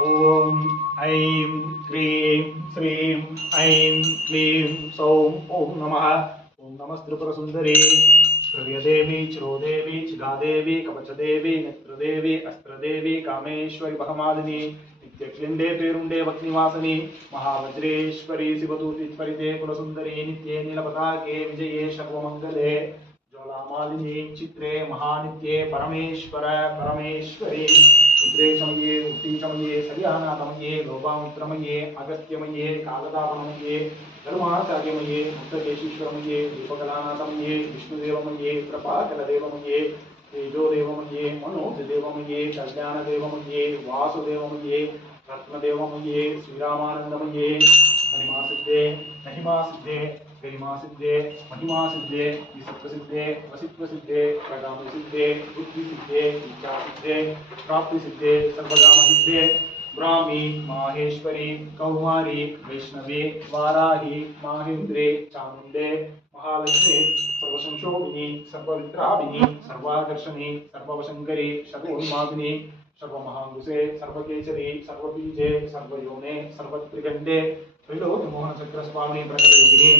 ओम ऐं क्लीं श्रीं ऐं क्लीं सौं ओम नमः त्रिपुरसुंदरी हृदयदेवी चिरोदेवी चिदादेवी कवचदेवी नेत्रदेवी अस्त्रदेवी कामेश्वरी बहमालिनी नित्यक्लिंदे पेरुंडे भक्तिवासिनी महावज्रेश्वरी शिवदूतित्वरिते कुलसुंदरी नित्ये नीलपताके विजये सर्वमंगले ज्वालामालिनी चित्रे महानित्ये परमेश्वर परमेश्वरी रुद्रे समये मुक्ति समये सरियाना समये लोपामुत्रमये अगस्त्यमये कालदापनमये धर्माचार्यमये मुक्तकेशीश्वरमये दीपकलानाथमये विष्णुदेवमये प्रभाकरदेवमये तेजोदेवमये मनोजदेवमये कल्याणदेवमये वासुदेवमये रत्नदेवमये श्रीरामानंदमये महिमासिद्धे महिमासिद्धे गरिमासिद्धे महिमासिद्धे विसत्वसिद्धे वसित्वसिद्धे प्रगामसिद्धे बुद्धिसिद्धे इच्छासिद्धे प्राप्तिसिद्धे सर्वकामसिद्धे ब्राह्मी माहेश्वरी कौमारी वैष्णवी वाराही माहेन्द्रे चामुंडे महालक्ष्मी सर्वसंशोभिनी सर्वविद्राविनी सर्वाकर्षणी सर्ववशंकरी सर्वोन्मादिनी सर्वमहांगुसे सर्वकेचरी सर्वबीजे सर्वयोने सर्वत्रिगंडे त्रैलोक्यमोहन चक्रस्वामिनी प्रकटयोगिनी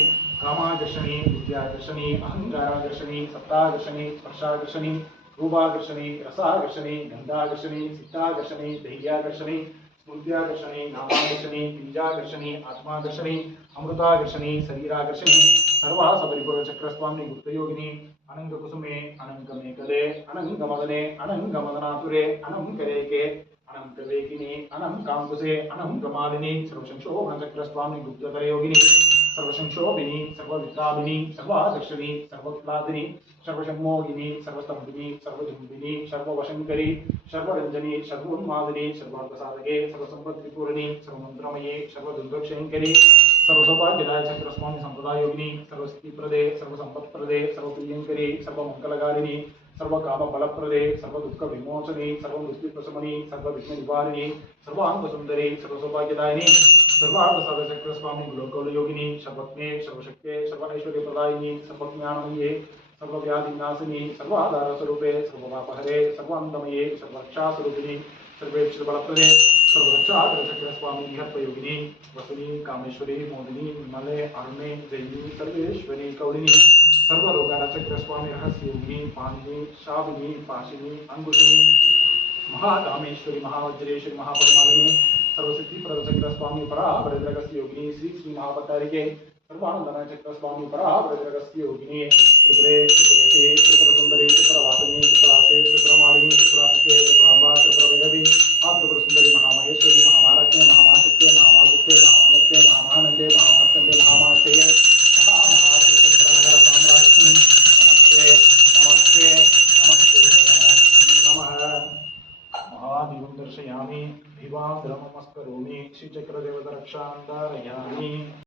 कामाकर्षणी विद्याकर्षणी अहंकाराकर्षणी सत्ताकर्षणी स्पर्शाकर्षणी रूपाकर्षणी रसाकर्षणी गंधाकर्षणी सिद्धाकर्षणी धैर्याकर्षणी स्मृत्याकर्षणी नामाकर्षणी बीजाकर्षणी आत्माकर्षणी अमृताकर्षणी शरीराकर्षणी सर्वास परिपूर्ण चक्रस्वामी गुप्तयोगिनी अनंग कुसुमे अनंग मेकले अनंग मदने अनंग मदनातुरे अनंग रेके अनंग वेकिनी अनंग कांकुसे अनंग मालिनी सर्वशंशोभन चक्रस्वामी गुप्तकर योगिनी सर्वशंशोभिनी सर्वविद्राविनी सर्वादर्शनी सर्वप्लादिनी सर्वशम्मोगिनी सर्वस्तंभिनी सर्वजुम्बिनी सर्ववशंकरी सर्वरंजनी सर्वोन्मादिनी सर्वार्थसाधके सर्वसंपत्तिपूर्णी सर्वमंत्रमये सर्वदुर्गक्षयंकरी सर्वसौभाग्यदाय चक्रस्वामी संप्रदायोगिनी सर्वस्थिप्रदे सर्वसंपत्प्रदे सर्वप्रियंकरी सर्वमंगलकारिणी सर्वकामफलप्रदे सर्वदुःखविमोचनी सर्वमृत्युप्रशमनी सर्वविघ्ननिवारिणी सर्वांगसुंदरी सर्वसौभाग्यदायिनी सर्वार्थसाधचक्रस्वामी गुलोकौलयोगिनी सर्वज्ञे सर्वशक्ते सर्वैश्वर्यप्रदायिनी सर्वज्ञानमये सर्वव्याधिनाशिनी सर्वाधारस्वरूपे सर्वपापहरे सर्वान्तमये सर्वरक्षास्वरूपिणी सर्वेक्षबलप्रदे सर्वरक्षाचक्रस्वामी निहत्वयोगिनी वसुनी कामेश्वरी मोदिनी विमले अरुणे जयिनी सर्वेश्वरी कौलिनी सर्वरोगाचक्रस्वामी रहस्ययोगिनी पाणिनी शाविनी पाशिनी अंगुशिनी महाकामेश्वरी महावज्रेश्वरी महापद्मालिनी सर्वसिद्धिप्रद चक्रस्वामी पराभद्रगस्य योगिनी श्री श्री महापतारिके सर्वानंदन चक्रस्वामी पराभद्रगस्य योगिनी त्रिपुरे त्रिपुरेशे त्रिपुरसुंदरी त्रिपुरवासिनी त्रिपुरासे त्रिपुरमालिनी त्रिपुरासिते त्रिपुरांबा त्रिपुरभैरवी त्रिपुरसुंदरी महामहेश्वरी महामहालक्ष्मी महामाशक्ते महामागुप्ते महामानक्ते महामानंदे महामास्कंदे महामासे महामहात्रिपुरनगर साम्राज्ञी नमस्ते नमस्ते नमस्ते नमः महादीपं दर्शयामि भिवां नमस्करोमि श्रीचक्रदेवता रक्षां धारयामि।